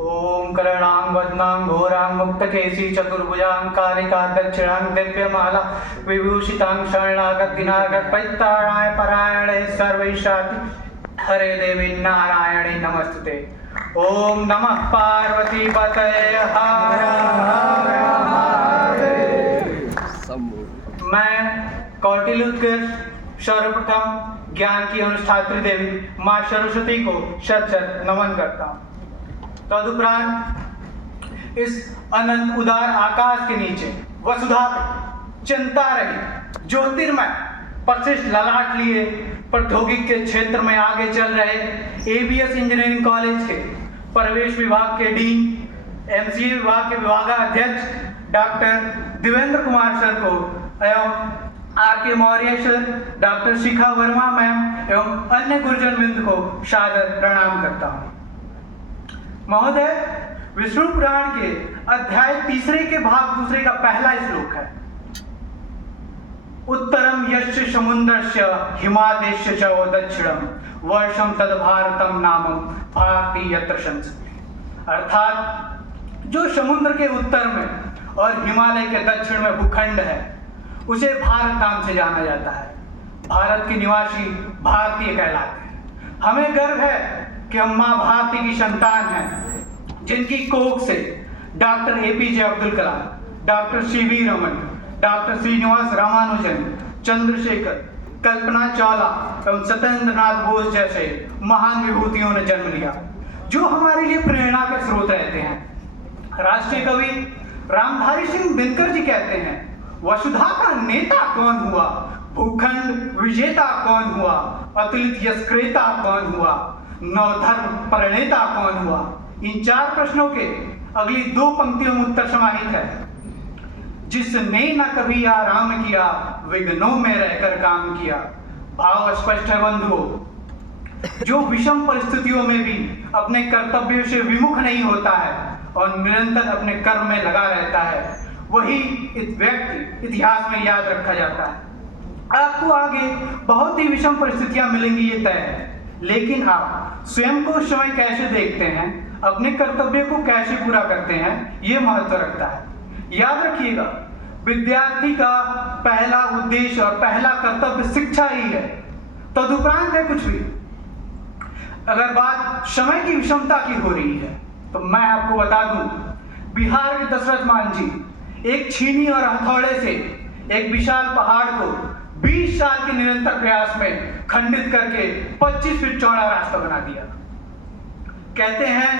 ओम करणां वदनां घोरां मुक्तकेशी चतुर्भुजां कालिका दक्षिणां दिव्यमाला विभूषितां शरणागतिनागत परित्राणाय परायणे सर्वैशाति हरे देवी नारायणी नमस्ते। ओम नमः पार्वती पतये हर हर महादेव। मैं कौटिल्योत्कर्ष सर्वप्रथम ज्ञान की अनुष्ठात्री देवी माँ सरस्वती को शत शत नमन करता हूँ। तदुपरांत इस अनंत उदार आकाश के नीचे वसुधा चिंता रही ज्योतिर्मय परिशिष्ट ललाट लिए प्रौद्योगिकी के क्षेत्र में आगे चल रहे एबीएस इंजीनियरिंग कॉलेज के प्रवेश विभाग के डीन, एमसीए विभाग के विभागाध्यक्ष डॉक्टर देवेंद्र कुमार सर को एवं आर.के. मौर्य सर, डॉक्टर शिखा वर्मा मैम एवं अन्य गुरुजन वृंद को सादर प्रणाम करता हूँ। महोदय, विष्णु पुराण के अध्याय 3 के भाग 2 का पहला श्लोक है, उत्तरम यस्य समुद्रस्य हिमादेश्य च दक्षिणम वर्षम तद भारतम नामम भारती यत्र संस्कृति। अर्थात जो समुद्र के उत्तर में और हिमालय के दक्षिण में भूखंड है उसे भारत नाम से जाना जाता है। भारत के निवासी भारतीय कहलाते हैं। हमें गर्व है कि हम माँ भारती की संतान हैं, जिनकी कोख से doctor APJ Abdul Kalam, doctor CV Raman, doctor Srinivasa Ramanujan, Chandrasekhar, Kalpana Chawla एवं सत्येंद्र नाथ बोस जैसे महान विभूतियों ने जन्म लिया, जो हमारे लिए प्रेरणा के स्रोत रहते हैं। राष्ट्रीय कवि रामधारी सिंह दिनकर जी कहते हैं, वसुधा का नेता कौन हुआ, भूखंड विजेता कौन हुआ, अतुलित यश क्रेता कौन हुआ, नवधर्म प्रणेता कौन हुआ। इन 4 प्रश्नों के अगली 2 पंक्तियों में उत्तर समाहित है। जिसने न कभी आराम किया, विघ्नों में रहकर काम किया। भाव स्पष्ट है बंधुओं, जो विषम परिस्थितियों में भी अपने कर्तव्यों से विमुख नहीं होता है और निरंतर अपने कर्म में लगा रहता है, वही व्यक्ति इतिहास में याद रखा जाता है। आपको आगे बहुत ही विषम परिस्थितियां मिलेंगी, ये तय है, लेकिन आप स्वयं को उस समय कैसे देखते हैं, अपने कर्तव्य को कैसे पूरा करते हैं, ये महत्व रखता है। याद रखिएगा, विद्यार्थी का पहला उद्देश्य और पहला कर्तव्य शिक्षा ही है, तदुपरांत है कुछ भी। अगर बात समय की विषमता की हो रही है तो मैं आपको बता दूं, बिहार के दशरथ मान जी एक छीनी और हथौड़े से एक विशाल पहाड़ को 20 साल के निरंतर प्रयास में खंडित करके 25 फीट चौड़ा रास्ता बना दिया। कहते हैं,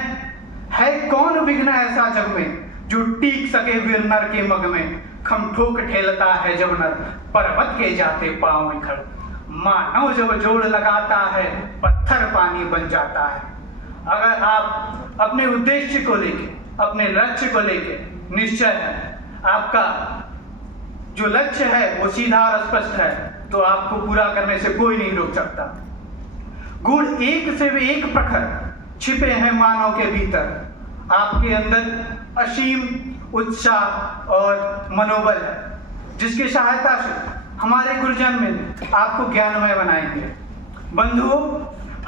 है कौन विघ्न ऐसा जग में जो टीक सके वीर नर के मग में, खम ठोक ठेलता है जब नर पर्वत के जाते पांव में खड़, मानव जब जोड़ लगाता है पत्थर पानी बन जाता है। अगर आप अपने उद्देश्य को लेके, अपने लक्ष्य को लेके निश्चय है, आपका जो लक्ष्य है वो सीधा और स्पष्ट है, तो आपको पूरा करने से कोई नहीं रोक सकता। गुण एक से भी एक प्रखर छिपे हैं मानव के भीतर। आपके अंदर असीम उत्साह और मनोबल है, जिसकी सहायता से हमारे गुरुजन में आपको ज्ञानमय बनाएंगे। बंधुओं,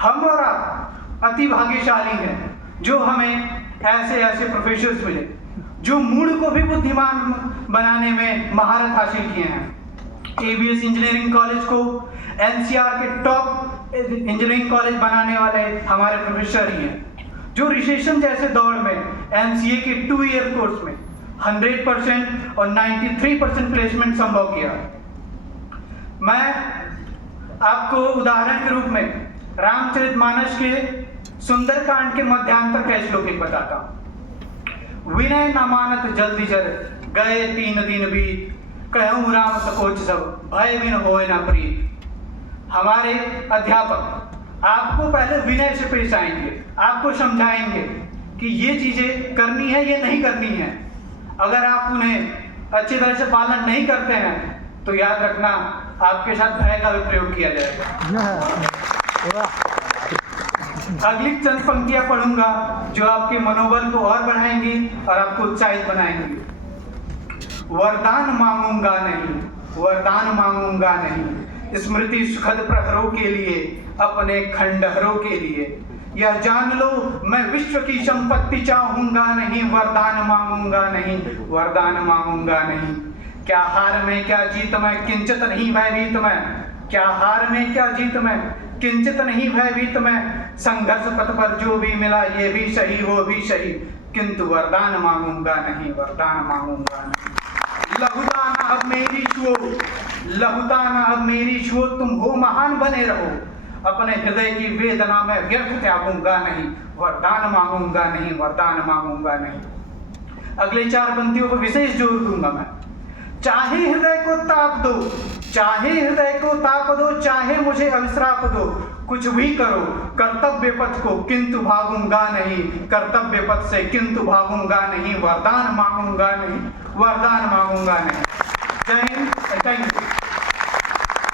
हम और आप अति भाग्यशाली हैं जो हमें ऐसे प्रोफेसर्स मिले जो मूड को भी बुद्धिमान बनाने में महारत हासिल किए हैं। एबीएस इंजीनियरिंग कॉलेज को एनसीआर के टॉप इंजीनियरिंग कॉलेज बनाने वाले हमारे प्रोफेसर ही हैं, जो रिसेशन जैसे दौर में एमसीए के 2 ईयर कोर्स में 100% और 93% प्लेसमेंट संभव किया। मैं आपको उदाहरण के रूप में रामचरितमानस के सुंदरकांड के मध्यांतर का श्लोक एक बताता हूँ। विनय न मानत जल्दी जर, गए 3 दिन बीत, कहूँ राम सकोच सब, भय बिन होए न प्रीत। हमारे अध्यापक आपको पहले विनय से पेश आएंगे, आपको समझाएंगे कि ये चीजें करनी है, ये नहीं करनी है। अगर आप उन्हें अच्छी तरह से पालन नहीं करते हैं तो याद रखना, आपके साथ भय का भी प्रयोग किया जाएगा। अगली चंद पंक्तियां पढ़ूंगा जो आपके मनोबल को और बढ़ाएंगी और आपको उत्साहित बनाएंगी। वरदान मांगूंगा नहीं, वरदान मांगूंगा नहीं, स्मृति सुखद प्रहरों के लिए, अपने खंडहरों के लिए। यह जान लो मैं विश्व की संपत्ति चाहूंगा नहीं, वरदान मांगूंगा नहीं, वरदान मांगूंगा नहीं। क्या हार में क्या जीत में, किंचित नहीं भयभीत में। क्या हार में क्या जीत में, किंचित नहीं भयभीत में। संघर्ष पथ पर जो भी मिला ये भी सही वो भी सही, किंतु वरदान मांगूंगा नहीं, वरदान मांगूंगा नहीं। लहुदाना अब मेरी छुओ, लहुदाना अब मेरी छुओ, तुम हो महान बने रहो। अपने हृदय की वेदना में व्यर्थ त्यागूंगा नहीं, वरदान मांगूंगा नहीं, वरदान मांगूंगा नहीं। अगले 4 पंक्तियों पर विशेष जोर दूंगा मैं। चाहे हृदय को ताप दो, चाहे हृदय को ताप दो, चाहे मुझे अभिश्राप दो, कुछ भी करो कर्तव्य पथ को किंतु भागूंगा नहीं, कर्तव्य पथ से किंतु भागूंगा नहीं, वरदान मांगूंगा नहीं, वरदान मांगूंगा नहीं। जय हिंद, थैंक यू।